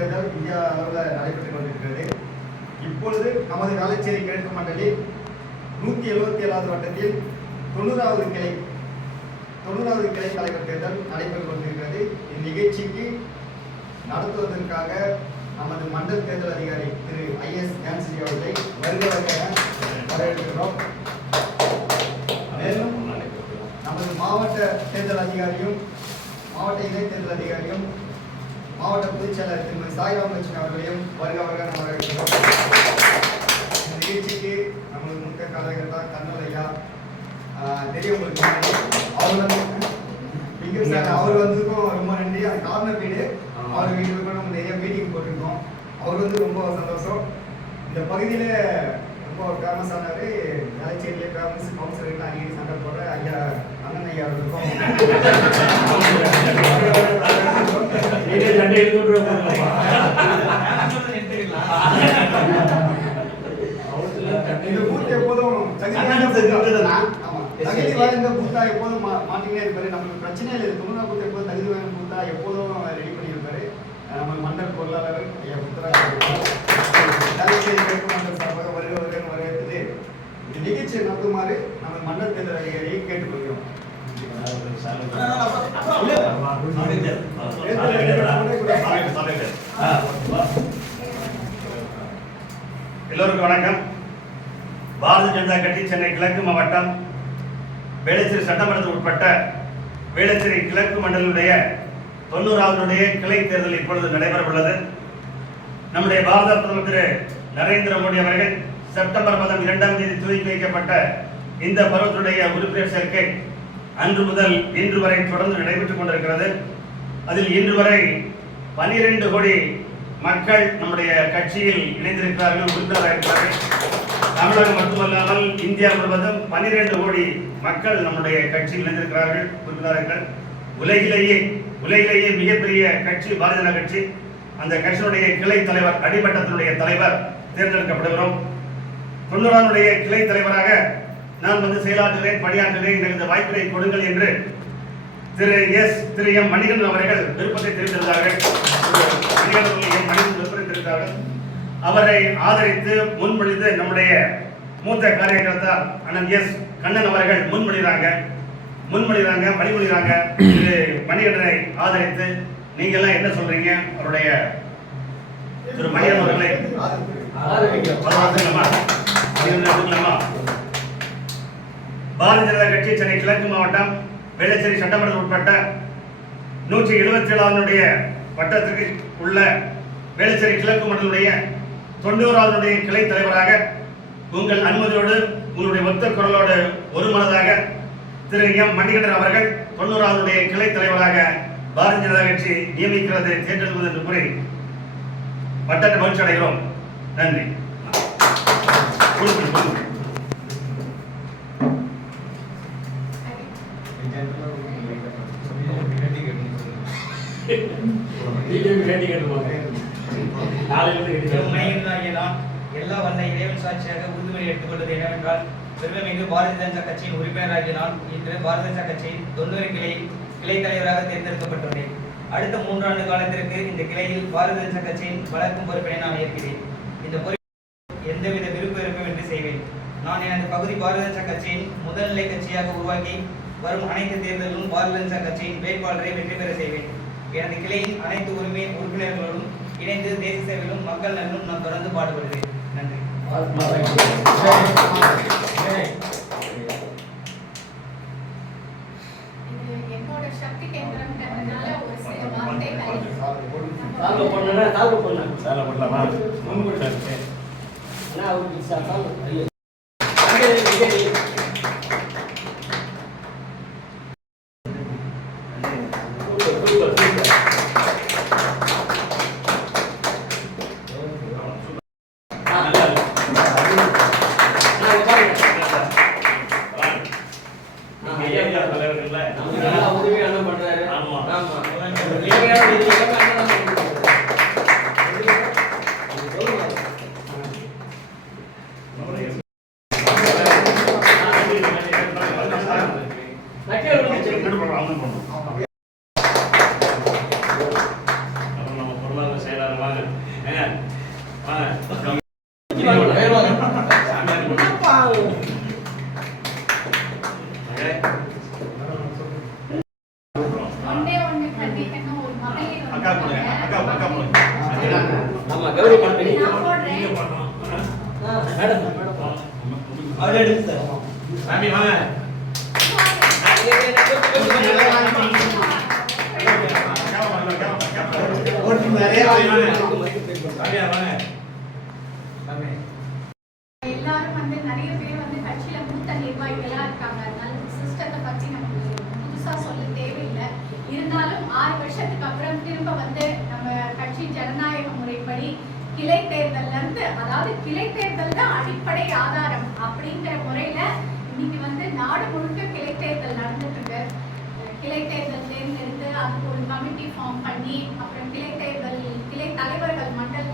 தேர்தல் இந்தியா அளவில் நடைபெற்றுக் கொண்டிருக்கிறது. இப்பொழுது நமது வேளச்சேரி கிழக்கு மண்டலி 177வது வட்டத்தில் 90வது கிளை தலைவர் தேர்தல் நடைபெற்றுக் கொண்டிருக்கிறது. இந்நிகழ்ச்சிக்கு நடத்துவதற்காக நமது மண்டல் தேர்தல் அதிகாரி திரு IS ஞானஸ்ரீ அவர்களை வருகிறவர்களாக வரவேற்கிறோம். மேலும் நமது மாவட்ட தேர்தல் அதிகாரியும் மாவட்ட இணை தேர்தல் அதிகாரியும் மாவட்ட பொதுச் செயலாளர் திருமதி சாய்ராம் லட்சுமி அவர்களையும் வருகிறவர்களாக வரவேற்கிறோம். இந்த நிகழ்ச்சிக்கு நமது முக்கிய கலைஞர்களா கண்ணல் ஐயா தெரியவங்களுக்கு அவர் வந்ததுக்கும் ரொம்ப நன்றி. அது கார்னர் வீடு, அவர் வீட்டுக்கு கூட நம்ம நிறைய மீட்டிங் போட்டிருக்கோம். அவர் வந்து ரொம்ப சந்தோஷம். இந்த பகுதியில் ரொம்ப ஃபேமஸானவர், வேளச்சேரியிலே ஃபேமஸ் கவுன்சிலர்கள் அடிக்கடி சண்டை போடுற ஐயா அண்ணன் ஐயா அவர்களுக்கும் இந்த பூத் எப்போதும் தகுதி வாய்ந்த பூத்தா எப்போதும் மாட்டிக்கிட்டே இருப்பாரு. நம்மளுக்கு பிரச்சனை இல்லை. 90 பூத் எப்போதும் தகுதி வாய்ந்த பூத்தா எப்போதும் ரெடி பண்ணியிருப்பாரு. நம்ம மண்டல் பொருளாளர் ஐயா வேளச்சேரி கிழக்கு மண்டல் சார்பாக வரவேற்றது. இந்த நிகழ்ச்சியை நடத்துமாறு நம்ம மண்டல் தேர்தல் அதிகாரியை கேட்டுக்கொள்கிறோம். எல்லோருக்கும் வணக்கம். பாரதிய ஜனதா கட்சி சென்னை கிழக்கு மாவட்டம் வேளச்சேரி சட்டமன்றத்துக்கு உட்பட்ட வேளச்சேரி கிழக்கு மண்டலுடைய 90வது கிளை தேர்தல் இப்பொழுது நடைபெற உள்ளது. நம்முடைய பாரத பிரதமர் திரு நரேந்திர மோடி அவர்கள் செப்டம்பர் மாதம் 2ஆம் தேதி துவக்கி வைக்கப்பட்ட இந்த பருவத்துடைய உறுப்பினர் சேர்க்கை அன்று முதல் இன்று வரை தொடர்ந்து நடைபெற்றுக் கொண்டிருக்கிறது. அதில் இன்று வரை 12 கோடி மக்கள் நம்முடைய கட்சியில் இணைந்திருக்கிறார்கள், உறுப்பினராக இருக்கிறார்கள். தமிழகம் மட்டுமல்லாமல் இந்தியா முழுவதும் 12 கோடி மக்கள் நம்முடைய கட்சியில் இணைந்திருக்கிறார்கள், உறுப்பினர்கள். உலகிலேயே மிகப்பெரிய கட்சி பாரதிய ஜனதா கட்சி. அந்த கட்சியினுடைய கிளை தலைவர், அடிமட்டத்தினுடைய தலைவர் தேர்ந்தெடுக்கப்படுகிறோம். 90வது கிளை தலைவராக நான் வந்து செயலாற்றுகிறேன், பணியாற்றுகிறேன், இந்த வாய்ப்பினை கொடுங்கள் என்று திரு எம் மணிகண்டன் அவர்கள் விருப்பத்தை தெரிவித்திருந்தார்கள். அவரை ஆதரித்து முன்மொழிந்து நம்முடைய மூத்த காரியகர்த்தா அண்ணன் எஸ் கண்ணன் அவர்கள் முன்மொழிகிறாங்க. திரு மணிகண்டனை ஆதரித்து நீங்க எல்லாம் என்ன சொல்றீங்க? அவருடைய திரு மணிகண்டன் அவர்களை பாரதிய ஜனதா கட்சி சென்னை கிழக்கு மாவட்டம் வேளச்சேரி சட்டமன்றத்தில் உட்பட்ட 177வது வட்டத்திற்கு உள்ள வேளச்சேரி கிழக்கு மண்டலுடைய 90வது கிளை தலைவராக உங்கள் அனுமதியோடு, உங்களுடைய ஒத்த குரலோடு ஒருமனதாக திரு எம் மணிகண்டன் அவர்கள் 90வது கிளை தலைவராக பாரதிய ஜனதா கட்சி நியமிக்கிறது தேர்ந்தெடுப்பது என்று கூறி வட்டத்தை மகிழ்ச்சி அடைகிறோம். நன்றி. எல்லா வல்ல இறைவன் சாட்சியாக உறுதிமொழி எடுத்துக்கொண்டது என்னவென்றால், பெருமைமிகு பாரதிய ஜனதா கட்சியின் உறுப்பினராகிய நான் இன்று பாரதிய ஜனதா கட்சியின் 90 கிளை தலைவராக தேர்ந்தெடுக்கப்பட்டுள்ளேன். அடுத்த 3 ஆண்டு காலத்திற்கு இந்த கிளையில் பாரதிய ஜனதா கட்சியின் வளர்க்கும் பொறுப்பினை நான் ஏற்கிறேன். இந்த பொறுப்பை எந்தவித விருப்ப வெறுப்பின்றி செய்வேன். நான் எனது பகுதி பாரதிய ஜனதா கட்சியின் முதல்நிலை கட்சியாக உருவாக்கி வரும் அனைத்து தேர்தலிலும் பாரதிய ஜனதா கட்சியின் வேட்பாளரை வெற்றி பெற செய்வேன். எனது கிளையின் அனைத்து உறுப்பினர்களோடும் இணைந்து தேச சேவையிலும் மக்கள் நலனும் நான் தொடர்ந்து பாடுபடுவேன். நன்றி. என்னோட சக்தி கேந்திரம்ன்றதுனால ஒரு சில வார்த்தைகள் உதவியான பண்றாரு. ஆமா வாங்க ஏங்க வாங்க ஒண்ணே ஒண்ணு கண்டிக்கணும், ஒரு மகளிர் அக்கா போடுங்க அக்கா அக்கா போடுங்க ஆமா கௌரி பண்ணி நான் போடுறேன். மேடம் அவரே எடுத்து சாமி வாங்க ஓட்டு நிறைய சாமியா வாங்க எல்லாரும் வந்து நிறைய பேர் வந்து கட்சியில மூத்த நிர்வாகிகளா இருக்காங்க. அதனால சிஸ்டத்தை பத்தி நமக்கு புதுசா சொல்ல தேவையில்லை. இருந்தாலும் 6 வருஷத்துக்கு அப்புறம் திரும்ப வந்து நம்ம கட்சி ஜனநாயக முறைப்படி கிளை தேர்தல்ல இருந்து, அதாவது கிளை தேர்தல் தான் அடிப்படை ஆதாரம் அப்படிங்கிற முறையில இன்னைக்கு வந்து நாடு முழுக்க கிளை தேர்தல் நடந்துட்டு இருக்கு. கிளை தேர்தல் தேர்ந்தெடுத்து அதுக்கு ஒரு கமிட்டி ஃபார்ம் பண்ணி, அப்புறம் கிளை தேர்தல் கிளை தலைவர்கள், மண்டல்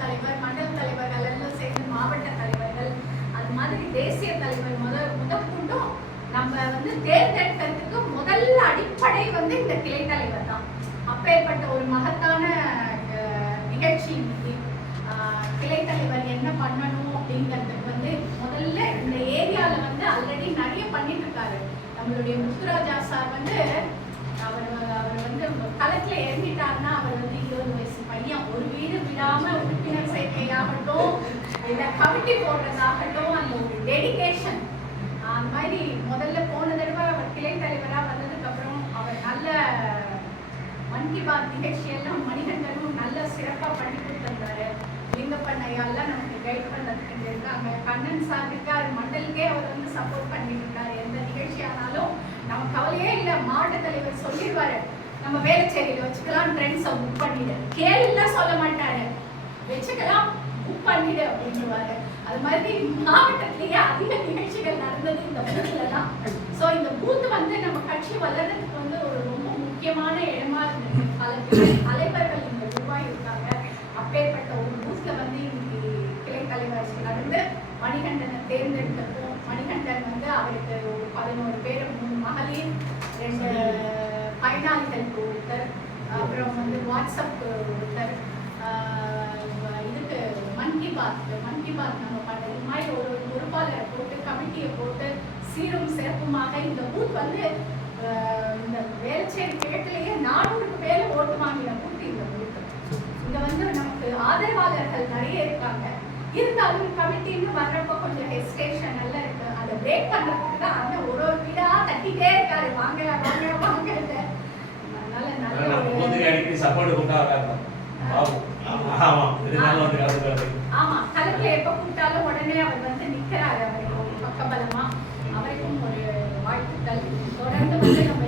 தலைவர்கள் எல்லாம் சேர்ந்து மாவட்ட தலைவர்கள், அது மாதிரி தேசிய தலைவர் முதற்கொண்டும் நம்ம வந்து தேர்ந்தெடுக்கிறதுக்கு முதல் அடிப்படை வந்து இந்த கிளை தலைவர் தான். அப்பேற்பட்ட ஒரு மகத்தான நிகழ்ச்சி இன்னைக்கு. கிளை தலைவர் என்ன பண்ணணும் அப்படிங்கிறதுக்கு வந்து முதல்ல இந்த ஏரியால வந்து ஆல்ரெடி நிறைய பண்ணிட்டு இருக்காரு. நம்மளுடைய முத்துராஜா சார் வந்து அவர் வந்து களத்துல இறங்கிட்டாருன்னா, அவர் வந்து 20 வயசு பையன். ஒரு வீடு விடாம உறுப்பினர் சேர்க்கையாகட்டும், இல்ல கமிட்டி போடுறதாகட்டும், அந்த ஒரு டெடிகேஷன். அந்த மாதிரி முதல்ல போன தடவை அவர் கிளை தலைவரா வந்ததுக்கு அப்புறம் அவர் நல்ல மன் கி பாத் நிகழ்ச்சியெல்லாம் மணிகண்டனும் நல்ல சிறப்பா பண்ணி கொடுத்திருந்தாரு. லிங்கப்பண்ணையாலாம் நமக்கு கைட் பண்ணதுக்கு இருக்காங்க. கண்ணன் சார் இருக்காரு, மண்டலுக்கே அவர் வந்து சப்போர்ட் பண்ணிட்டு இருக்காரு. எந்த நிகழ்ச்சி ஆனாலும் நம்ம கவலையே இல்லை, மாவட்ட தலைவர் சொல்லிடுவாரு, நம்ம வேலைச்சேரியில வச்சுக்கலாம், ட்ரெண்ட்ஸை புக் பண்ணிடு, கேள்விலாம் சொல்ல மாட்டாரு, வச்சுக்கலாம் புக் பண்ணிடு அப்படின்னுவாரு. அது மாதிரி மாவட்டத்திலேயே அதிக நிகழ்ச்சிகள் நடந்தது இந்த பூத்துல தான். ஸோ இந்த பூத் வந்து நம்ம கட்சி வளர்றதுக்கு வந்து ஒரு ரொம்ப முக்கியமான இடமா இருந்தது. பல தலைவர்கள் இங்க உருவாகியிருக்காங்க. அப்பேற்பட்ட ஒரு பூத்ல வந்து இன்னைக்கு கிளை தலைவர் நடந்து மணிகண்டனை தேர்ந்தெடுத்திருக்கோம். மணிகண்டன் வந்து அவருக்கு ஒரு 11 பேர், 3 மகளிர், 2 பயனாளிகளுக்கு ஒருத்தர், அப்புறம் வந்து வாட்ஸ்அப் ஒருத்தர், இதுக்கு மன் கி பாத் நம்ம பண்ணுறது இது மாதிரி ஒரு பொறுப்பாளரை போட்டு கமிட்டியை போட்டு சீரும் சிறப்புமாக இந்த பூத் வந்து இந்த வேலைச்சேரி கிழக்கிலேயே 400க்கு மேல ஓட்டு வாங்கின பூத் இந்த பூத். இங்க வந்து நமக்கு ஆதரவாளர்கள் நிறைய இருக்காங்க. இருந்தாலும் கமிட்டின்னு வர்றப்போ கொஞ்சம் ஹெசிடேஷன் எல்லாம் இருக்கு. அதை பிரேக் பண்றதுக்கு தான் அந்த ஒரு வீடா தட்டிட்டே இருக்காரு, வாங்க வாங்க வாங்க. அதனால நல்ல சப்போர்ட் கொடுத்தா ஆமா, களத்துல எப்ப கூப்பிட்டாலும் உடனே அவர் வந்து நிக்கிறாரு. அவருக்கு ஒரு பக்கபலமா, அவருக்கும் ஒரு வாழ்த்துக்கள். தொடர்ந்து வந்து நம்ம